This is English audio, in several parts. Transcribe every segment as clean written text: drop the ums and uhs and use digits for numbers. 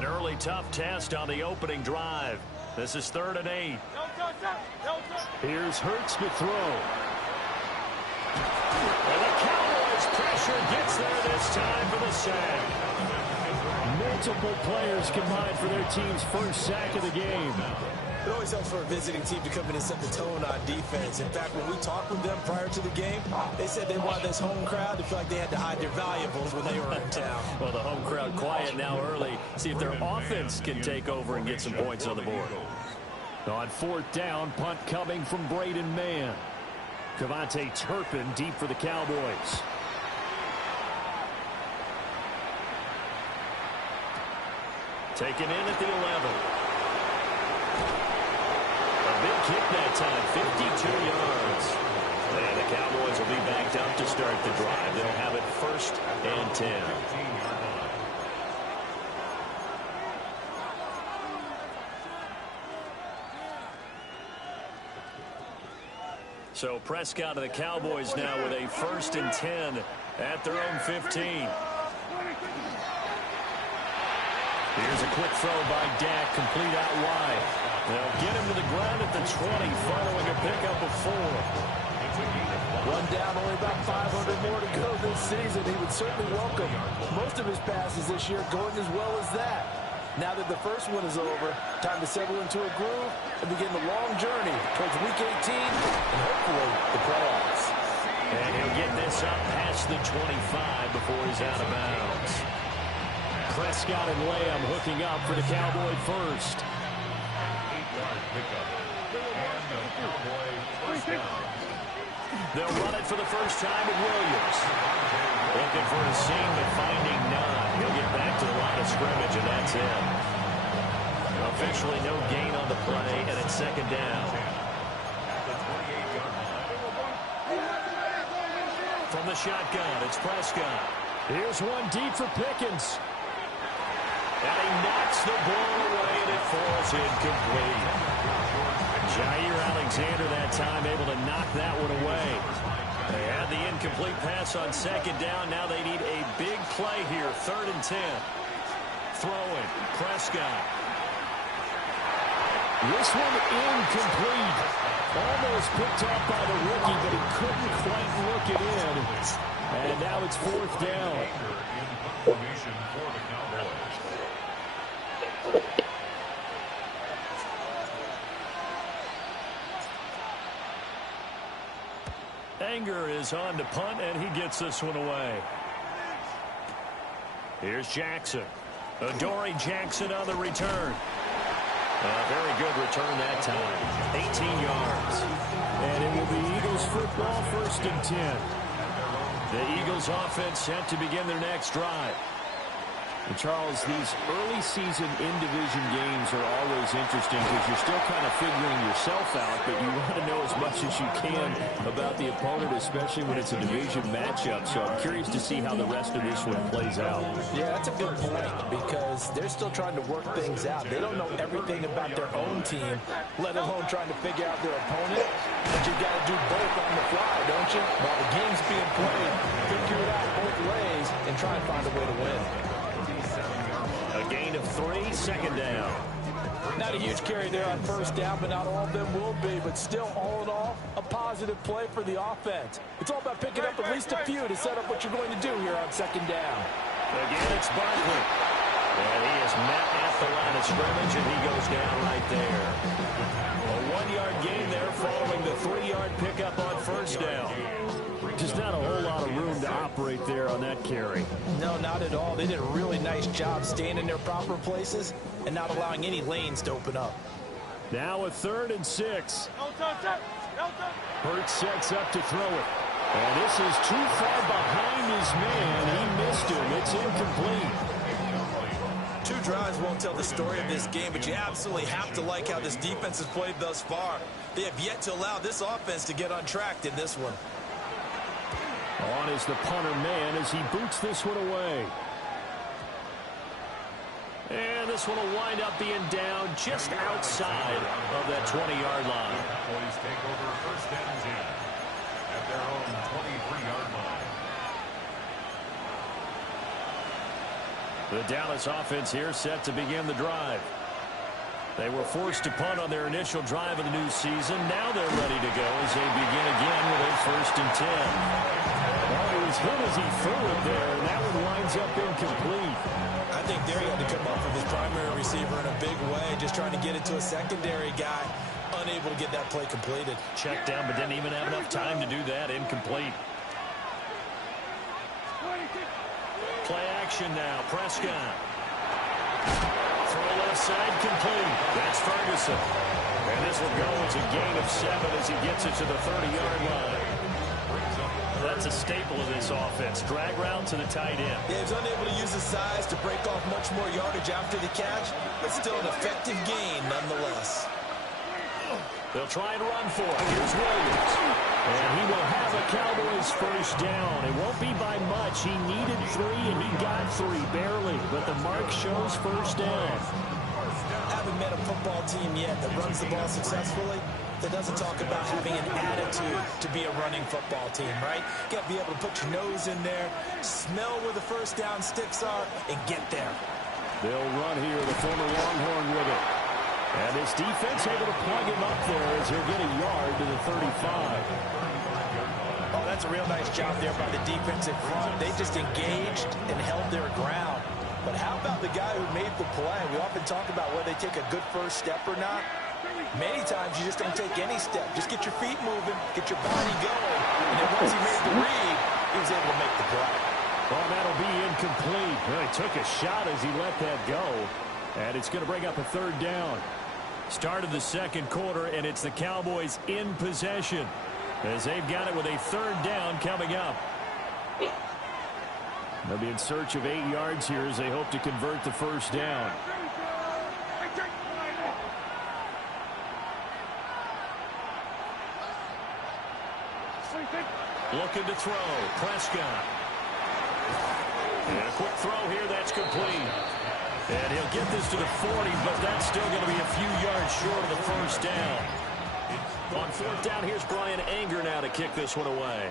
An early tough test on the opening drive. This is 3rd and 8. Here's Hurts to throw. And the Cowboys pressure gets there this time for the sack. Multiple players combined for their team's first sack of the game. It always helps for a visiting team to come in and set the tone on defense. In fact, when we talked with them prior to the game, they said they wanted this home crowd to feel like they had to hide their valuables when they were in town. Well, the home crowd quiet now early. See if their offense can take over and get some points on the board. On 4th down, punt coming from Braden Mann. Cavante Turpin deep for the Cowboys. Taken in at the 11. A big kick that time, 52 yards. And the Cowboys will be backed up to start the drive. They'll have it 1st and 10. So Prescott of the Cowboys now with a 1st and 10 at their own 15. Here's a quick throw by Dak, complete out wide. They'll get him to the ground at the 20 following a pickup of 4. One down, only about 500 more to go this season. He would certainly welcome most of his passes this year going as well as that. Now that the first one is over, time to settle into a groove and begin the long journey towards Week 18 and hopefully the playoffs. And he'll get this up past the 25 before he's out of bounds. Prescott and Lamb hooking up for the Cowboy first. They'll run it for the first time with Williams. Looking for a seam, but finding none. He'll get back to the line of scrimmage, and that's it. Officially no gain on the play, and it's 2nd down. From the shotgun, it's Prescott. Here's one deep for Pickens. And he knocks the ball away, and it falls incomplete. Jair Alexander that time able to knock that one away. They had the incomplete pass on 2nd down. Now they need a big play here, 3rd and 10. Throwing, Prescott. This one incomplete. Almost picked up by the rookie, but he couldn't quite look it in. And now it's 4th down. Anger is on to punt, and he gets this one away. Here's Jackson. Adoree Jackson on the return. A very good return that time. 18 yards. And it will be Eagles football, 1st and 10. The Eagles offense set to begin their next drive. And Charles, these early season in-division games are always interesting because you're still kind of figuring yourself out, but you want to know as much as you can about the opponent, especially when it's a division matchup. So I'm curious to see how the rest of this one plays out. Yeah, that's a good point because they're still trying to work things out. They don't know everything about their own team, let alone trying to figure out their opponent. But you've got to do both on the fly, don't you? While the game's being played, figure it out both ways and try and find a way to win. A gain of 3, 2nd down. Not a huge carry there on 1st down, but not all of them will be. But still, all in all, a positive play for the offense. It's all about picking up at least a few to set up what you're going to do here on 2nd down. Again, it's Barkley. And he is met at the line of scrimmage, and he goes down right there. A 1-yard gain there following the 3-yard pickup on 1st down. Just not a whole lot of room to operate there on that carry. No, not at all. They did a really nice job staying in their proper places and not allowing any lanes to open up. Now a 3rd and 6. Hurts sets up to throw it. And this is too far behind his man. He missed him. It's incomplete. 2 drives won't tell the story of this game, but you absolutely have to like how this defense has played thus far. They have yet to allow this offense to get untracked in this one. On is the punter man as he boots this one away. And this one will wind up being down just outside of that 20-yard line. Cowboys take over 1st and 10 at their own 23-yard line. The Dallas offense here set to begin the drive. They were forced to punt on their initial drive of the new season. Now they're ready to go as they begin again with a 1st and 10. Well, he was hit as he threw it there, and that one winds up incomplete. I think there he had to come up with his primary receiver in a big way, just trying to get it to a secondary guy. Unable to get that play completed. Checked down, but didn't even have enough time to do that. Incomplete. Play action now. Prescott. Throw left side, complete. That's Ferguson. And this will go as a gain of 7 as he gets it to the 30-yard line. That's a staple of this offense. Drag route to the tight end. Yeah, he was unable to use his size to break off much more yardage after the catch, but still an effective gain nonetheless. They'll try and run for it. Here's Williams. And he will have a Cowboys 1st down. It won't be by much. He needed 3, and he got 3, barely. But the mark shows 1st down. Haven't met a football team yet that runs the ball successfully that doesn't talk about having an attitude to be a running football team, right? You got to be able to put your nose in there, smell where the 1st down sticks are, and get there. They'll run here, the former Longhorn with it. And this defense able to plug him up there as he'll get a yard to the 35. Oh, that's a real nice job there by the defensive front. They just engaged and held their ground. But how about the guy who made the play? We often talk about whether they take a good first step or not. Many times you just don't take any step. Just get your feet moving, get your body going. And then once he made the read, he was able to make the play. Well, that'll be incomplete. Well, he took a shot as he let that go. And it's going to bring up a 3rd down. Start of the 2nd quarter, and it's the Cowboys in possession as they've got it with a 3rd down coming up. They'll be in search of 8 yards here as they hope to convert the 1st down. Looking to throw. Prescott. And a quick throw here. That's complete. And he'll get this to the 40, but that's still going to be a few yards short of the 1st down. On 4th down, here's Brian Anger now to kick this one away.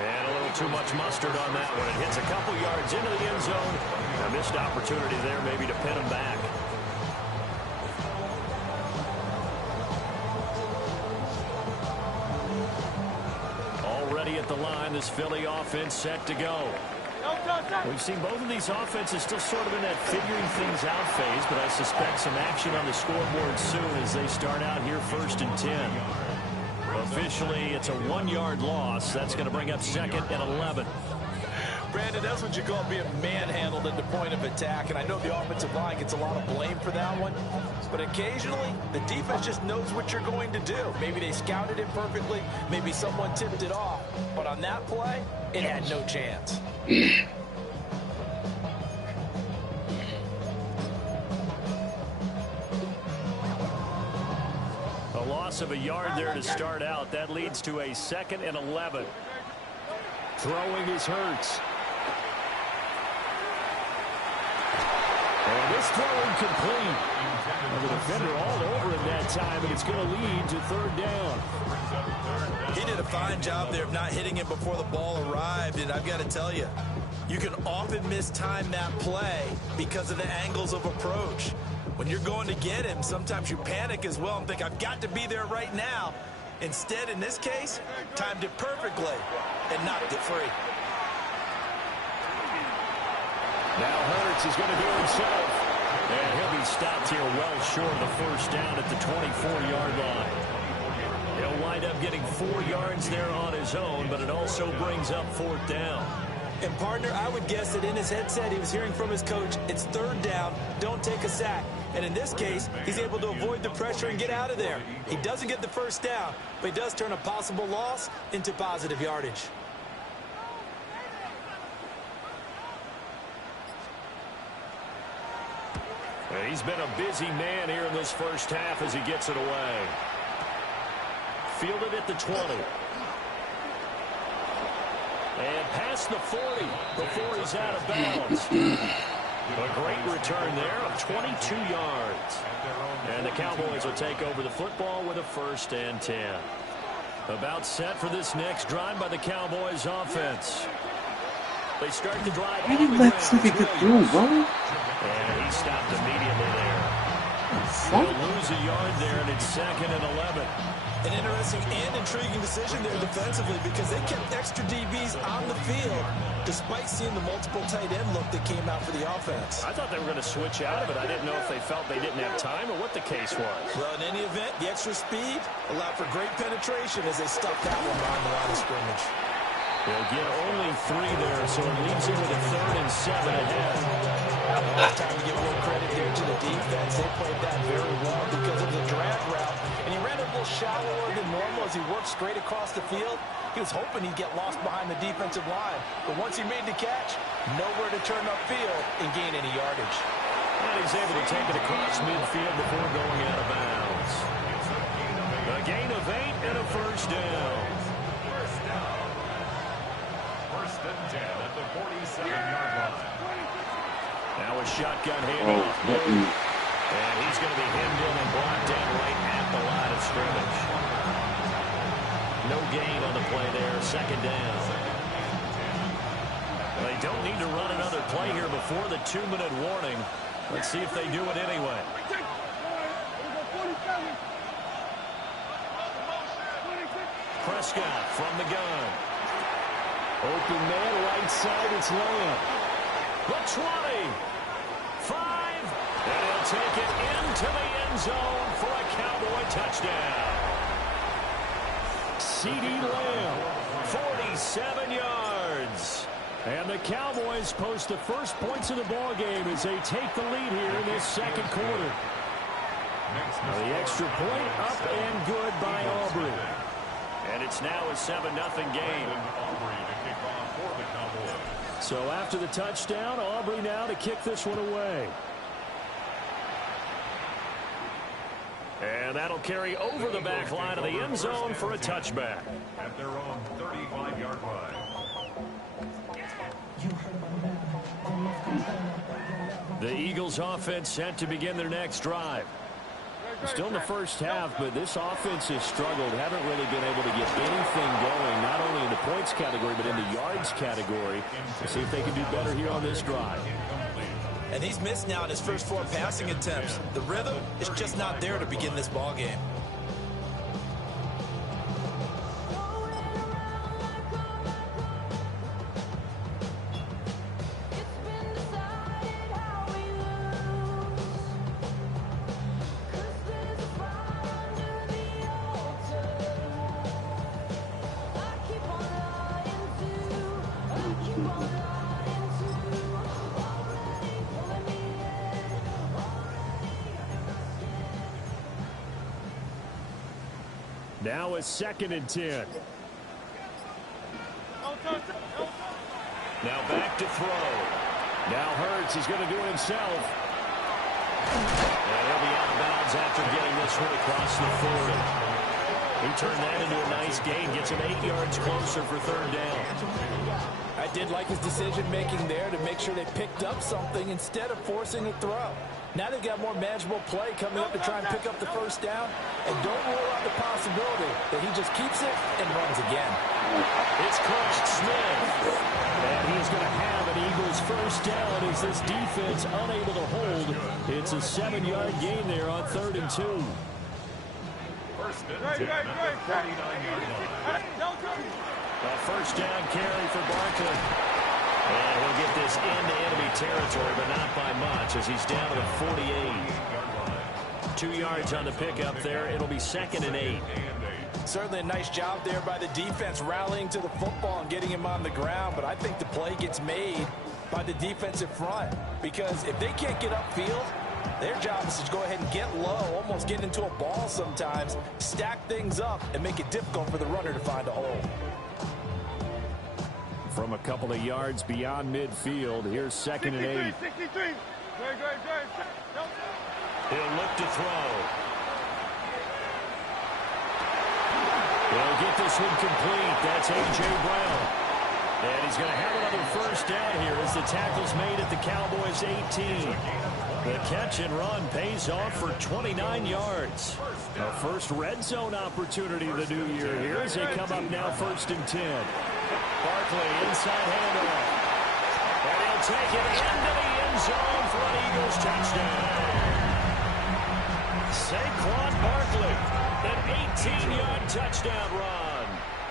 And a little too much mustard on that one. It hits a couple yards into the end zone. A missed opportunity there maybe to pin him back. Already at the line, this Philly offense set to go. We've seen both of these offenses still sort of in that figuring things out phase, but I suspect some action on the scoreboard soon as they start out here 1st and 10. Officially, it's a 1-yard loss. That's going to bring up 2nd and 11. Brandon, that's what you call being manhandled at the point of attack, and I know the offensive line gets a lot of blame for that one, but occasionally the defense just knows what you're going to do. Maybe they scouted it perfectly, maybe someone tipped it off, but on that play, it had no chance. A loss of a yard there to start out. That leads to a 2nd and 11. Throwing is Hurts. And this throw incomplete. And the defender all over him that time, and it's going to lead to 3rd down. He did a fine job there of not hitting him before the ball arrived, and I've got to tell you, you can often mistime that play because of the angles of approach. When you're going to get him, sometimes you panic as well and think, I've got to be there right now. Instead, in this case, timed it perfectly and knocked it free. Now Hurts is going to do it himself. And he'll be stopped here well short of the 1st down at the 24-yard line. He'll wind up getting 4 yards there on his own, but it also brings up 4th down. And, partner, I would guess that in his headset he was hearing from his coach, it's 3rd down, don't take a sack. And in this case, he's able to avoid the pressure and get out of there. He doesn't get the 1st down, but he does turn a possible loss into positive yardage. And he's been a busy man here in this 1st half as he gets it away. Fielded at the 20. And past the 40 before he's out of bounds. A great return there of 22 yards. And the Cowboys will take over the football with a 1st and 10. About set for this next drive by the Cowboys offense. They start the drive. Why did that Civic get through, bro? And he stopped immediately there. They'll lose a yard there, and it's 2nd and 11. An interesting and intriguing decision there defensively because they kept extra DBs on the field despite seeing the multiple tight end look that came out for the offense. I thought they were going to switch out of it. I didn't know if they felt they didn't have time or what the case was. Well, in any event, the extra speed allowed for great penetration as they stuck that one behind the line of scrimmage. They'll get only 3 there, so it leaves them with a 3rd and 7 ahead. It's time to give a little credit here to the defense. They played that very well because it was a drag route, and he ran a little shallower than normal as he worked straight across the field. He was hoping he'd get lost behind the defensive line, but once he made the catch, nowhere to turn upfield and gain any yardage. And he's able to take it across midfield before going out of bounds. A gain of 8 and a 1st down. First and 10 at the 47-yard line. Now a shotgun handoff. And he's going to be hemmed in and brought down right at the line of scrimmage. No gain on the play there. 2nd down. They don't need to run another play here before the 2-minute warning. Let's see if they do it anyway. Prescott from the gun. Open man, right side, it's Lamb. The 20. 5. And he'll take it into the end zone for a Cowboy touchdown. CeeDee Lamb, 47 yards. And the Cowboys post the first points of the ball game as they take the lead here in this 2nd quarter. The extra point up and good by Aubrey. And it's now a 7-0 game. So after the touchdown, Aubrey now to kick this one away. And that'll carry over the back line of the end zone for a touchback. At their own 35-yard line. The Eagles offense set to begin their next drive. Still in the first half, but this offense has struggled. Haven't really been able to get anything going, not only in the points category, but in the yards category. We'll see if they can do better here on this drive. And he's missed now in his first 4 passing attempts. The rhythm is just not there to begin this ball game. Now a 2nd and 10. Now back to throw. Now Hurts is going to do it himself. And he'll be out of bounds after getting this one across the 40. He turned that into a nice gain. Gets him 8 yards closer for 3rd down. I did like his decision-making there to make sure they picked up something instead of forcing a throw. Now they've got more manageable play coming up to try and pick up the 1st down. And don't rule out the possibility that he just keeps it and runs again. It's Coach Smith. And he's going to have an Eagles 1st down as this defense unable to hold. It's a 7-yard gain there on 3rd and 2. First and 10 at the 49-yard line. A 1st down carry for Barkley. And he'll get this into enemy territory, but not by much as he's down to the 48. 2 yards on the pickup there. It'll be 2nd and 8. Certainly a nice job there by the defense rallying to the football and getting him on the ground, but I think the play gets made by the defensive front because if they can't get upfield, their job is to go ahead and get low, almost get into a ball sometimes, stack things up, and make it difficult for the runner to find a hole. From a couple of yards beyond midfield, here's 2nd and 8. He'll look to throw. He'll get this one complete. That's A.J. Brown. And he's going to have another 1st down here as the tackle's made at the Cowboys' 18. The catch and run pays off for 29 yards. A first red zone opportunity of the new year here as they come up now 1st and 10. Barkley inside handoff. And he'll take it into the end zone for an Eagles touchdown. Saquon Barkley, an 18-yard touchdown run.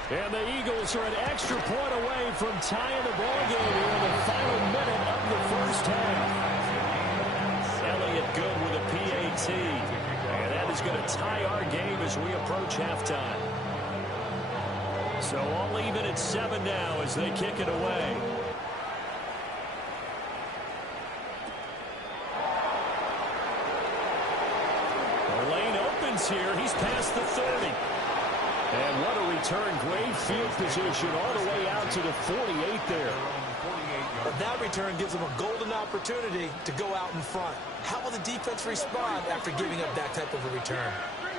And the Eagles are an extra point away from tying the ball game here in the final minute of the first half. Elliott good with a PAT. And that is going to tie our game as we approach halftime. So all even at 7 now as they kick it away. The lane opens here. He's past the 30. And what a return. Great field position all the way out to the 48 there. But that return gives them a golden opportunity to go out in front. How will the defense respond after giving up that type of a return?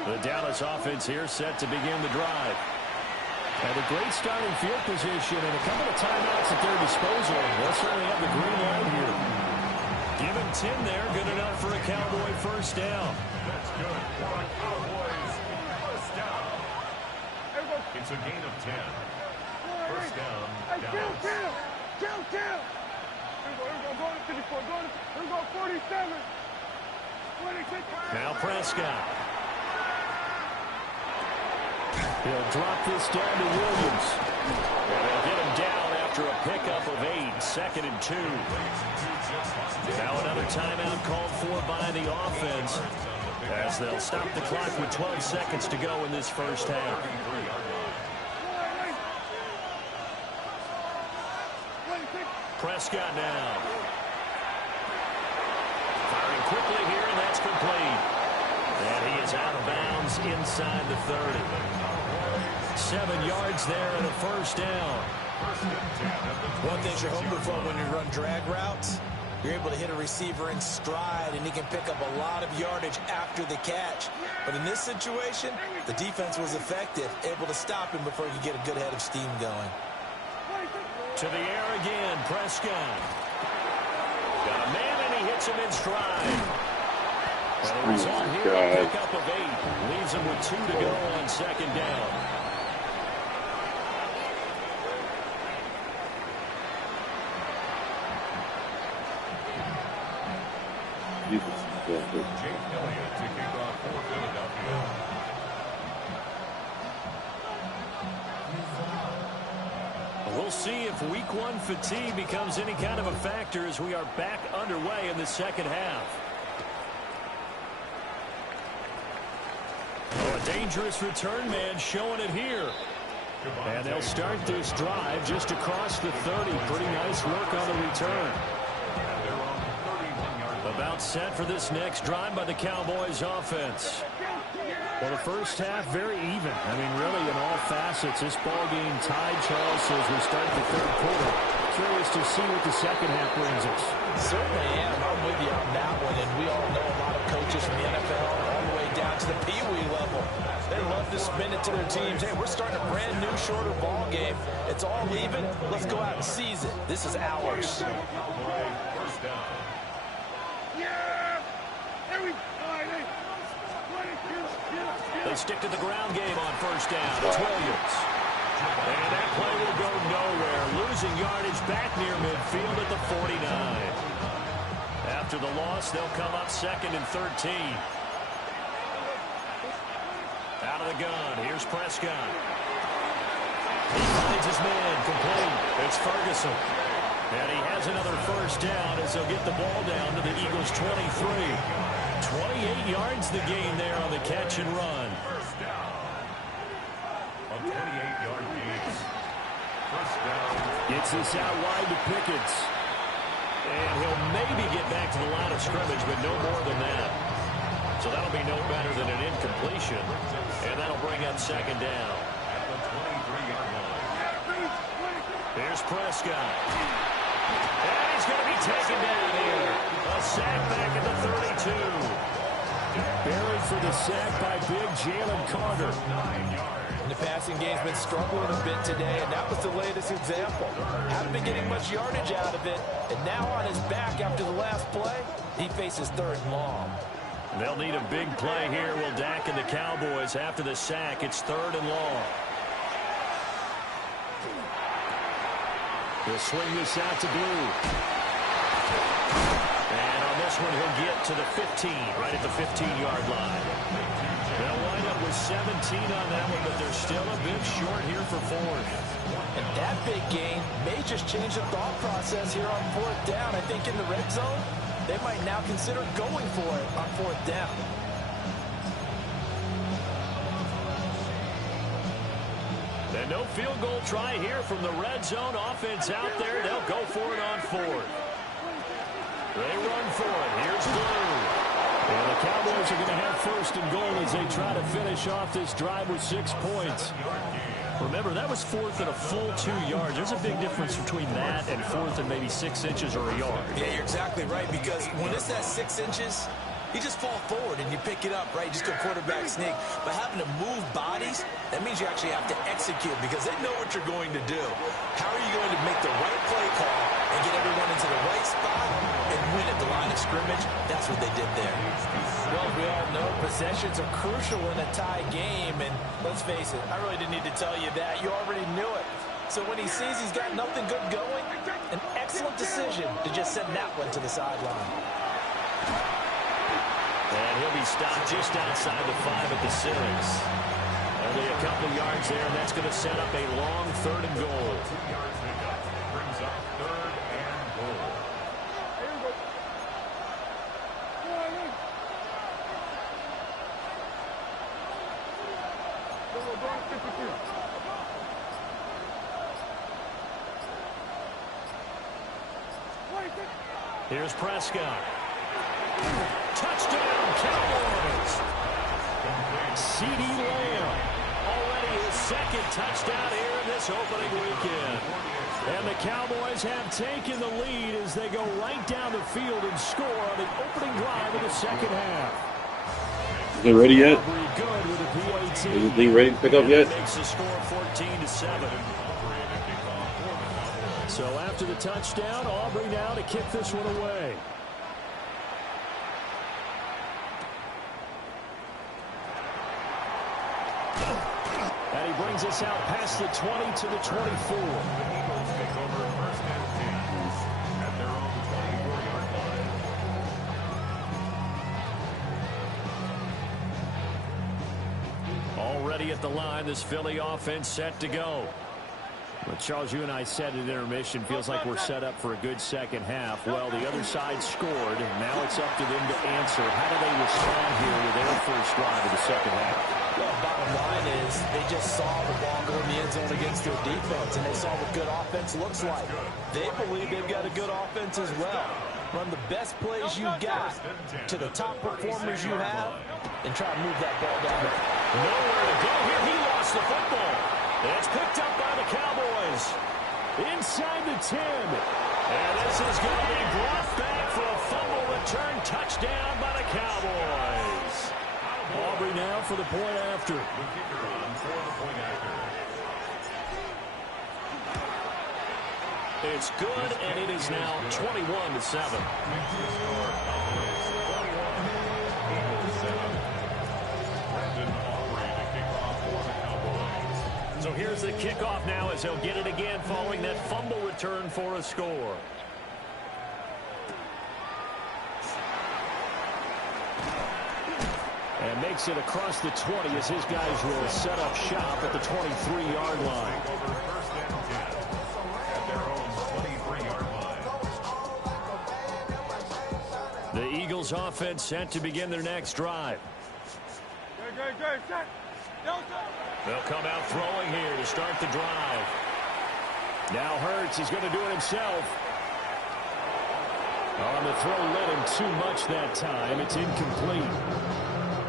The Dallas offense here set to begin the drive. And a great starting field position and a couple of timeouts at their disposal. They'll certainly have the green light here. Give him 10 there. Good enough for a Cowboy first down. That's good for a Cowboys first down. It's a gain of 10. First down, Dallas. Here we go, 54, here we go, 47. 26. Now Prescott. He'll drop this down to Williams. And they'll get him down after a pickup of 8, 2nd and 2. Now another timeout called for by the offense as they'll stop the clock with 12 seconds to go in this first half. Prescott now. Firing quickly here, and that's complete. And he is out of bounds inside the 30. 7 yards there and a first down. One thing you're hoping for when you run drag routes, you're able to hit a receiver in stride, and he can pick up a lot of yardage after the catch. But in this situation, the defense was effective, able to stop him before he could get a good head of steam going. To the air again, Prescott. Got a man, and he hits him in stride. And the result here, a pickup of 8. Leaves him with 2 to go on 2nd down. Jake Elliott to kick off for Philadelphia. We'll see if week 1 fatigue becomes any kind of a factor as we are back underway in the second half. Oh, a dangerous return man showing it here. And they'll start this drive just across the 30. Pretty nice work on the return. About set for this next drive by the Cowboys offense. Well, the first half, very even. I mean, really, in all facets, this ball game tied, Charles, as we start the 3rd quarter. Curious to see what the second half brings us. Certainly am. I'm with you on that one. And we all know a lot of coaches from the NFL all the way down to the Pee Wee level. They love to spin it to their teams. Hey, we're starting a brand new, shorter ball game. It's all even. Let's go out and seize it. This is ours. First down. Yeah! There we go. They stick to the ground game on first down. It's Williams. And that play will go nowhere. Losing yardage back near midfield at the 49. After the loss, they'll come up 2nd and 13. Out of the gun. Here's Prescott. He finds his man. Complete. It's Ferguson. And he has another first down as they'll get the ball down to the Eagles' 23. 28 yards the gain there on the catch and run. First down. A 28-yard gain. First down. Gets this out wide to Pickens. And he'll maybe get back to the line of scrimmage, but no more than that. So that'll be no better than an incompletion. And that'll bring up 2nd down. At the 23-yard line. Here's Prescott. And he's going to be taken down here. A sack back at the 32. Buried for the sack by big Jalen Carter. 9 yards. And if passing game's been struggling a bit today, and that was the latest example. Haven't been getting much yardage out of it, and now on his back after the last play, he faces 3rd and long. They'll need a big play here. Will Dak and the Cowboys after the sack. It's 3rd and long. He'll swing this out to Blue. And on this one, he'll get to the 15, right at the 15-yard line. They'll wind up with 17 on that one, but they're still a bit short here for 4th. And that big gain may just change the thought process here on 4th down. I think in the red zone, they might now consider going for it on 4th down. And no field goal try here from the red zone. Offense out there. They'll go for it on 4th. They run for it. Here's Blue. And the Cowboys are going to have 1st and goal as they try to finish off this drive with 6 points. Remember, that was 4th and a full 2 yards. There's a big difference between that and 4th and maybe 6 inches or a yard. Yeah, you're exactly right, because when it's that 6 inches, you just fall forward and you pick it up, right? Just go quarterback sneak. But having to move bodies, that means you actually have to execute because they know what you're going to do. How are you going to make the right play call and get everyone into the right spot and win at the line of scrimmage? That's what they did there. Well, we all know possessions are crucial in a tie game, and let's face it, I really didn't need to tell you that. You already knew it. So when he sees he's got nothing good going, an excellent decision to just send that one to the sideline. And he'll be stopped just outside the 5 at the 6. Only a couple yards there, and that's going to set up a long 3rd and goal. 2 yards pickup brings up 3rd and goal. Here's Prescott. Touchdown, Cowboys. CeeDee Lamb, already his 2nd touchdown here in this opening weekend. And the Cowboys have taken the lead as they go right down the field and score on the opening drive of the 2nd half. Is they ready yet? Good with a PAT. Is they ready to pick up yet? Makes the score 14-7. So after the touchdown, Aubrey now to kick this one away. And he brings us out past the 20 to the 24. The Eagles take over 1st and 10 at their own 24-yard line. Already at the line, this Philly offense set to go. Well, Charles, you and I said at intermission, feels like we're set up for a good 2nd half. Well, the other side scored, and now it's up to them to answer. How do they respond here with their first drive of the 2nd half? Well, bottom line is they just saw the ball go in the end zone against their defense, and they saw what good offense looks like. They believe they've got a good offense as well. Run the best plays you got to the top performers you have, and try to move that ball down there. Nowhere to go here. He lost the football. It's picked up by the Cowboys. Inside the 10. And this is going to be brought back for a fumble return touchdown by the Cowboys. Aubrey now for the point after. The kicker on for the point after. It's good, and it is now 21-7. So here's the kickoff now as they'll get it again following that fumble return for a score. And makes it across the 20 as his guys will set up shop at the 23-yard line. Over 1st and 10 at their own 23-yard line. The Eagles offense set to begin their next drive. They'll come out throwing here to start the drive. Now Hurts is going to do it himself. On the throw, led him too much that time. It's incomplete.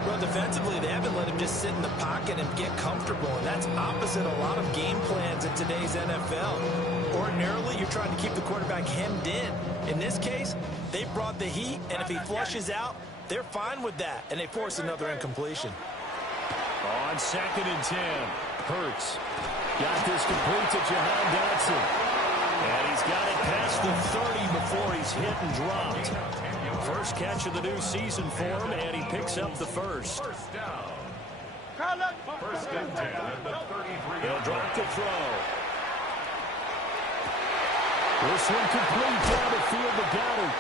Well, defensively, they haven't let him just sit in the pocket and get comfortable, and that's opposite a lot of game plans in today's NFL. Ordinarily, you're trying to keep the quarterback hemmed in. In this case, they brought the heat, and if he flushes out, they're fine with that, and they force another incompletion. On 2nd and 10, Hurts got this complete to Jahan Dotson. And he's got it past the 30 before he's hit and dropped. First catch of the new season for him, and he picks up the first. First down. First and 10 at the 33. He'll drop to throw. This one complete down the field to Goddard.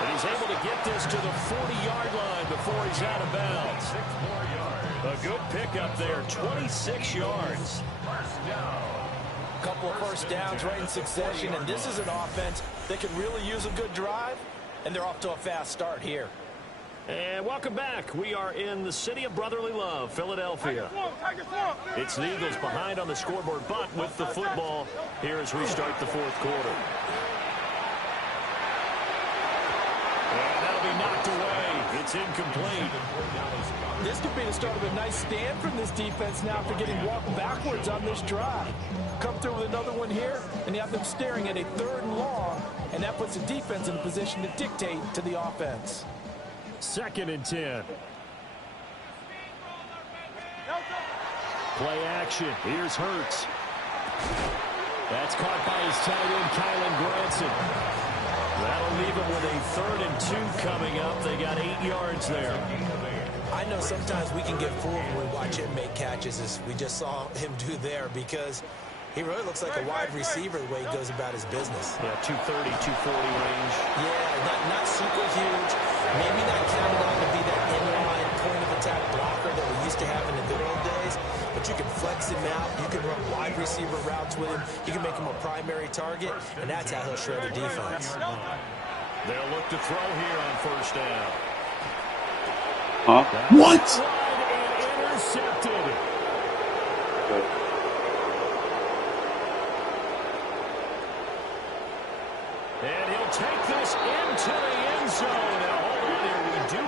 And he's able to get this to the 40-yard line before he's out of bounds. 6 more yards. A good pickup there, 26 yards. First down. Couple of first downs right in succession, and this is an offense that can really use a good drive, and they're off to a fast start here. And welcome back. We are in the city of brotherly love, Philadelphia. It's the Eagles behind on the scoreboard, but with the football here as we start the fourth quarter. And that'll be knocked away. It's incomplete. This could be the start of a nice stand from this defense now after getting walked backwards on this drive. Come through with another one here, and you have them staring at a 3rd and long, and that puts the defense in a position to dictate to the offense. 2nd and 10. Play action. Here's Hurts. That's caught by his tight end, Kylen Granson. That'll leave him with a 3rd and 2 coming up. They got 8 yards there. I know sometimes we can get fooled when we watch him make catches, as we just saw him do there, because he really looks like a wide receiver the way he goes about his business. Yeah, 230, 240 range. Yeah, not super huge. Maybe not counted on to be that inline point-of-attack blocker that we used to have in the good old days, but you can flex him out. You can run wide receiver routes with him. You can make him a primary target, and that's how he'll shred the defense. They'll look to throw here on first down. What? And intercepted. And he'll take this into the end zone. Now, hold on here. We do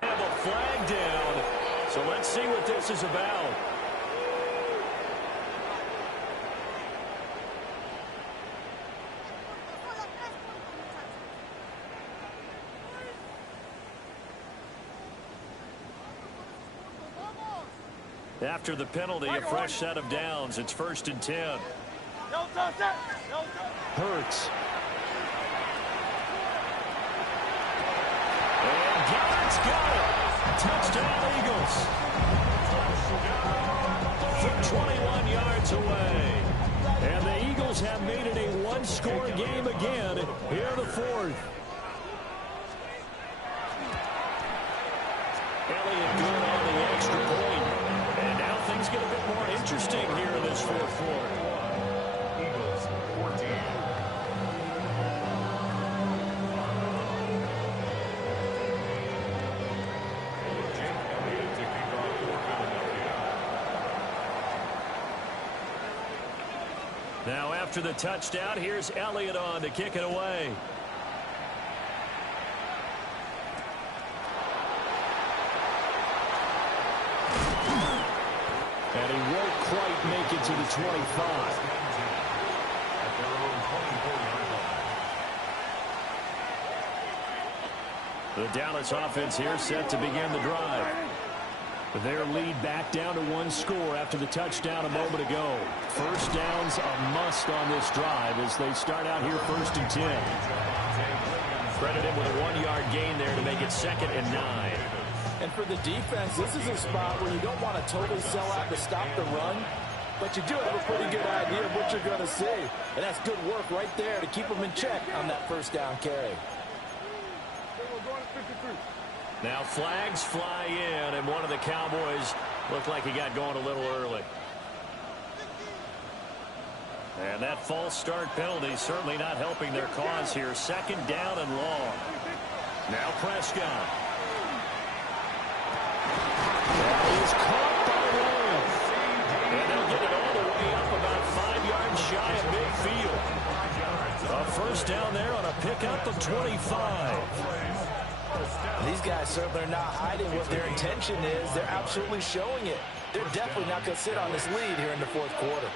have a flag down. So let's see what this is about. After the penalty, a fresh set of downs. It's 1st and 10. Hurts. And Goddard's got it. Touchdown, Eagles. From 21 yards away. And the Eagles have made it a one-score game again here in the fourth. Elliott good on the extra point. And now things get a bit more interesting here in this fourth quarter. Eagles 14. Jake Elliott to kick off for Philadelphia. Now after the touchdown, here's Elliott on to kick it away. And he won't quite make it to the 25. At their own 24-yard line. The Dallas offense here set to begin the drive. Their lead back down to one score after the touchdown a moment ago. First down's a must on this drive as they start out here 1st and 10. Credit him with a 1-yard gain there to make it 2nd and 9. And for the defense, this is a spot where you don't want to totally sell out to stop the run, but you do have a pretty good idea of what you're going to see. And that's good work right there to keep them in check on that first down carry. Now flags fly in, and one of the Cowboys looked like he got going a little early. And that false start penalty certainly not helping their cause here. 2nd down and long. Now Prescott. That is caught by Lawrence. And they'll get it all the way up about 5 yards shy of midfield. A first down there on a pickup of 25. These guys certainly are not hiding what their intention is. They're absolutely showing it. They're definitely not going to sit on this lead here in the fourth quarter.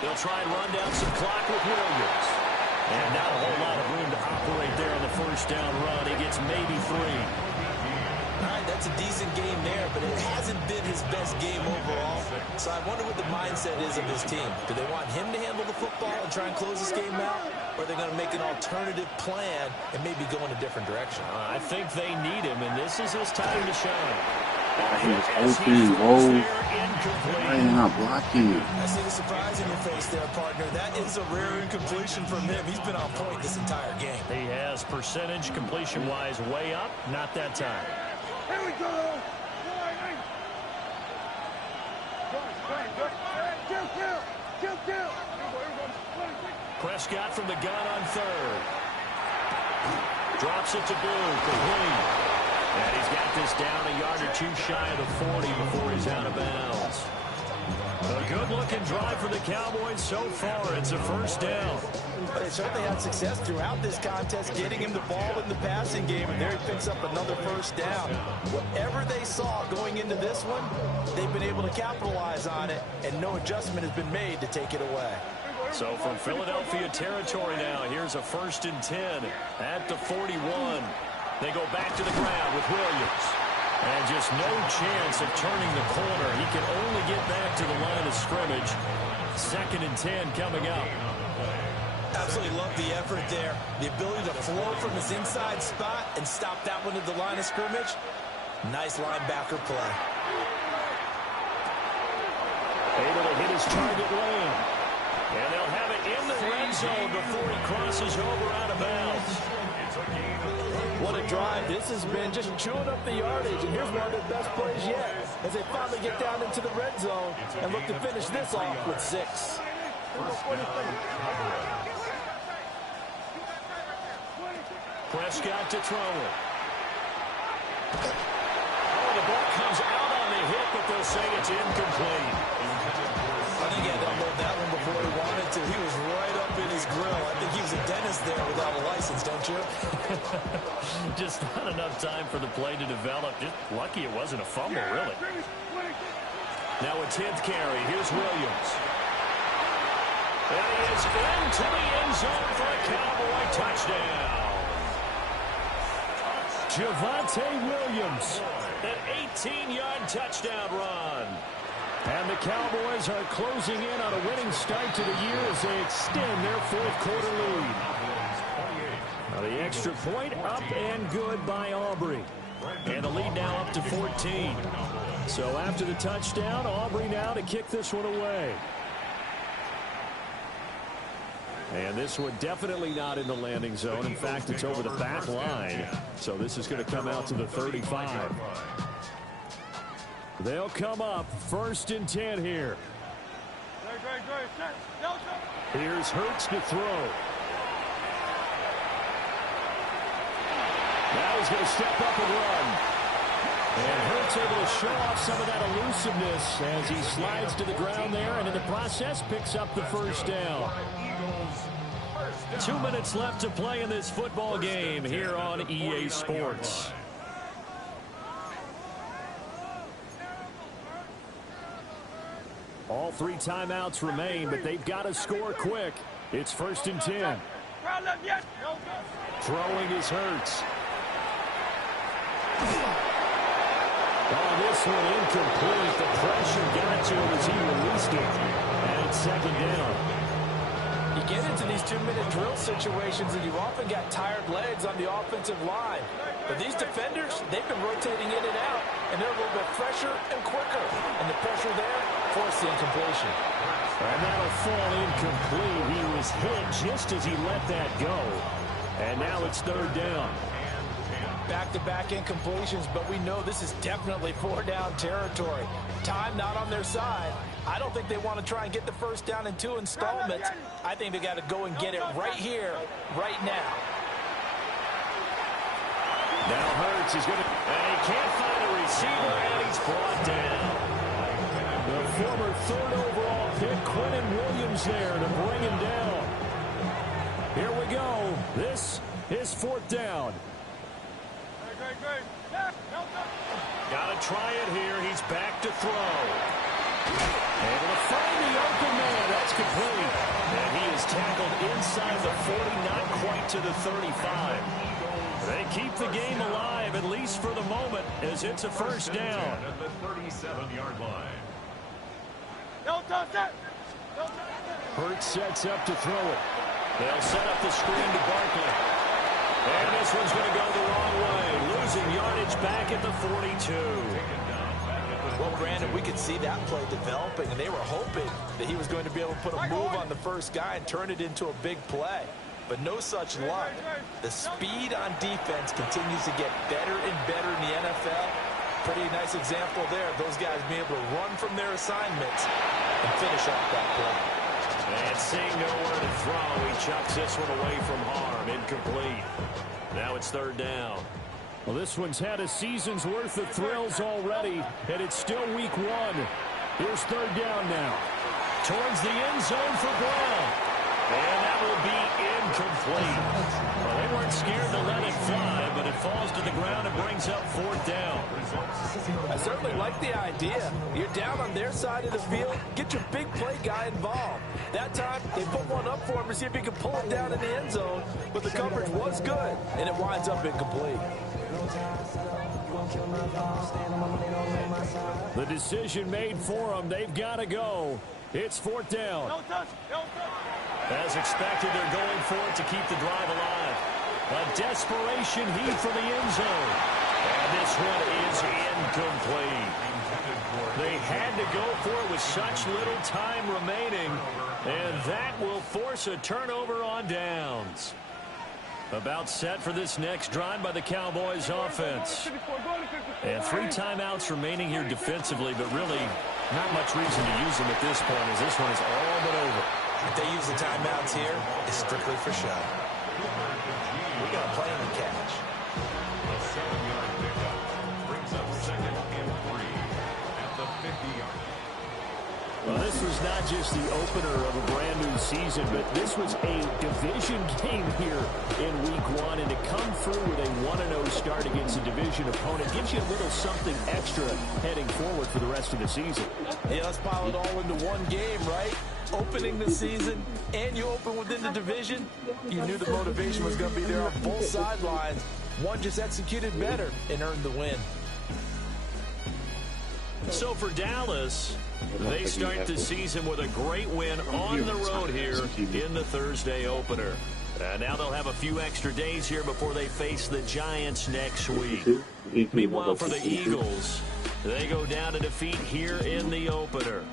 They'll try and run down some clock with Williams. And not a whole lot of room to operate there on the first down run. He gets maybe 3. That's a decent game there, but it hasn't been his best game overall. So I wonder what the mindset is of his team. Do they want him to handle the football and try and close this game out? Or are they going to make an alternative plan and maybe go in a different direction? I think they need him, and this is his time to shine. He was open, whoa. Why are you not blocking? I see the surprise in your face there, partner. That is a rare incompletion from him. He's been on point this entire game. He has percentage completion-wise way up. Not that time. Here we go. Kill. Prescott from the gun on third. Drops it to Boone. Complete. And he's got this down a yard or two shy of the 40 before he's out of bounds. A good-looking drive for the Cowboys so far. It's a first down. They certainly had success throughout this contest, getting him the ball in the passing game, and there he picks up another first down. Whatever they saw going into this one, they've been able to capitalize on it, and no adjustment has been made to take it away. So from Philadelphia territory now, here's a 1st and 10 at the 41. They go back to the ground with Williams. And just no chance of turning the corner. He can only get back to the line of scrimmage. 2nd and 10 coming up. Absolutely love the effort there. The ability to flow from his inside spot and stop that one at the line of scrimmage. Nice linebacker play. Able to hit his target lane. And they'll have it in the red zone before he crosses over out of bounds. What a drive this has been, just chewing up the yardage. And here's one of their best plays yet as they finally get down into the red zone and look to finish this off with 6. Prescott to throw it. Oh, the ball comes out on the hit, but they'll say it's incomplete. I think he had to unload that one before he wanted to. He was right up in his grill. I think he was a dentist there without a license, don't you? Just not enough time for the play to develop. Just lucky it wasn't a fumble, really. Now a 10th carry. Here's Williams. And he is into the end zone for a Cowboy touchdown. Javonte Williams, an 18-yard touchdown run. And the Cowboys are closing in on a winning start to the year as they extend their 4th quarter lead. Now the extra point up and good by Aubrey. And the lead now up to 14. So after the touchdown, Aubrey now to kick this one away. And this one definitely not in the landing zone. In fact, it's over the back line. So this is going to come out to the 35. They'll come up 1st and 10 here. Here's Hurts to throw. Now he's going to step up and run. And Hurts able to show off some of that elusiveness as he slides to the ground there, and in the process picks up the first down. 2 minutes left to play in this football game here on EA Sports. All 3 timeouts remain, but they've got to score quick. It's 1st and 10. Throwing is Hurts. Oh, this one incomplete. The pressure got to him as he released it. And it's 2nd down. You get into these 2-minute drill situations and you've often got tired legs on the offensive line. But these defenders, they've been rotating in and out, and they're a little bit fresher and quicker. And the pressure there forced the incompletion. And that'll fall incomplete. He was hit just as he let that go. And now it's 3rd down. Back-to-back incompletions, but we know this is definitely 4-down territory. Time not on their side. I don't think they want to try and get the first down in 2 installments. I think they got to go and get it right here, right now. Now Hurts is going to, and he can't find a receiver, and he's brought down. The former 3rd overall pick, Quinnen Williams there to bring him down. Here we go. This is 4th down. Got to try it here. He's back to throw. Able to find the open man. That's complete. And he is tackled inside the 40, not quite to the 35. They keep the game alive, at least for the moment, as it's a first down. At the 37-yard line. Don't touch that. Hurts sets up to throw it. They'll set up the screen to Barkley. And this one's going to go the wrong way. Losing yardage back at the 42. Well, Brandon, we could see that play developing, and they were hoping that he was going to be able to put a move on the first guy and turn it into a big play. But no such luck. The speed on defense continues to get better and better in the NFL. Pretty nice example there of those guys being able to run from their assignments and finish off that play. And seeing nowhere to throw, he chucks this one away from harm. Incomplete. Now it's third down. Well, this one's had a season's worth of thrills already, and it's still week 1. Here's third down now. Towards the end zone for Brown. And that will be incomplete. Well, they weren't scared to let it fly, but it falls to the ground and brings up fourth down. I certainly like the idea. You're down on their side of the field. Get your big play guy involved. That time, they put one up for him to see if he can pull it down in the end zone, but the coverage was good, and it winds up incomplete. The decision made for them. They've got to go. It's fourth down. Don't touch. As expected, they're going for it to keep the drive alive. A desperation heave for the end zone. And this one is incomplete. They had to go for it with such little time remaining, and that will force a turnover on downs. About set for this next drive by the Cowboys offense. And 3 timeouts remaining here defensively, but really not much reason to use them at this point, as this one is all but over. If they use the timeouts here, it's strictly for show. We're going to play in the catch. A 7-yard pickup brings up 2nd and 3 at the 50-yard. Well, this was not just the opener of a brand new season, but this was a division game here in week 1, and to come through with a 1-0 start against a division opponent gives you a little something extra heading forward for the rest of the season. Yeah, let's pile it all into one game, right? Opening the season, and you open within the division. You knew the motivation was going to be there on both sidelines. One just executed better and earned the win. So for Dallas, they start the season with a great win on the road here in the Thursday opener. Now they'll have a few extra days here before they face the Giants next week. Meanwhile, for the Eagles, they go down to defeat here in the opener.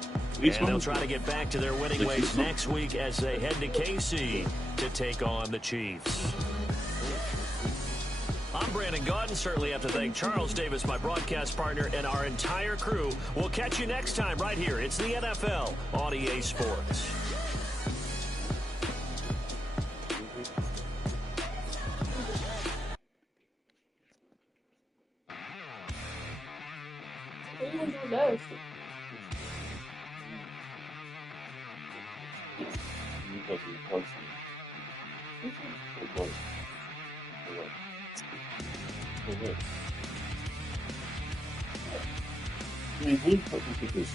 And they'll try to get back to their winning ways next week as they head to KC to take on the Chiefs. I'm Brandon Gaudin. Certainly have to thank Charles Davis, my broadcast partner, and our entire crew. We'll catch you next time right here. It's the NFL on EA Sports. I mean, who fucking did this?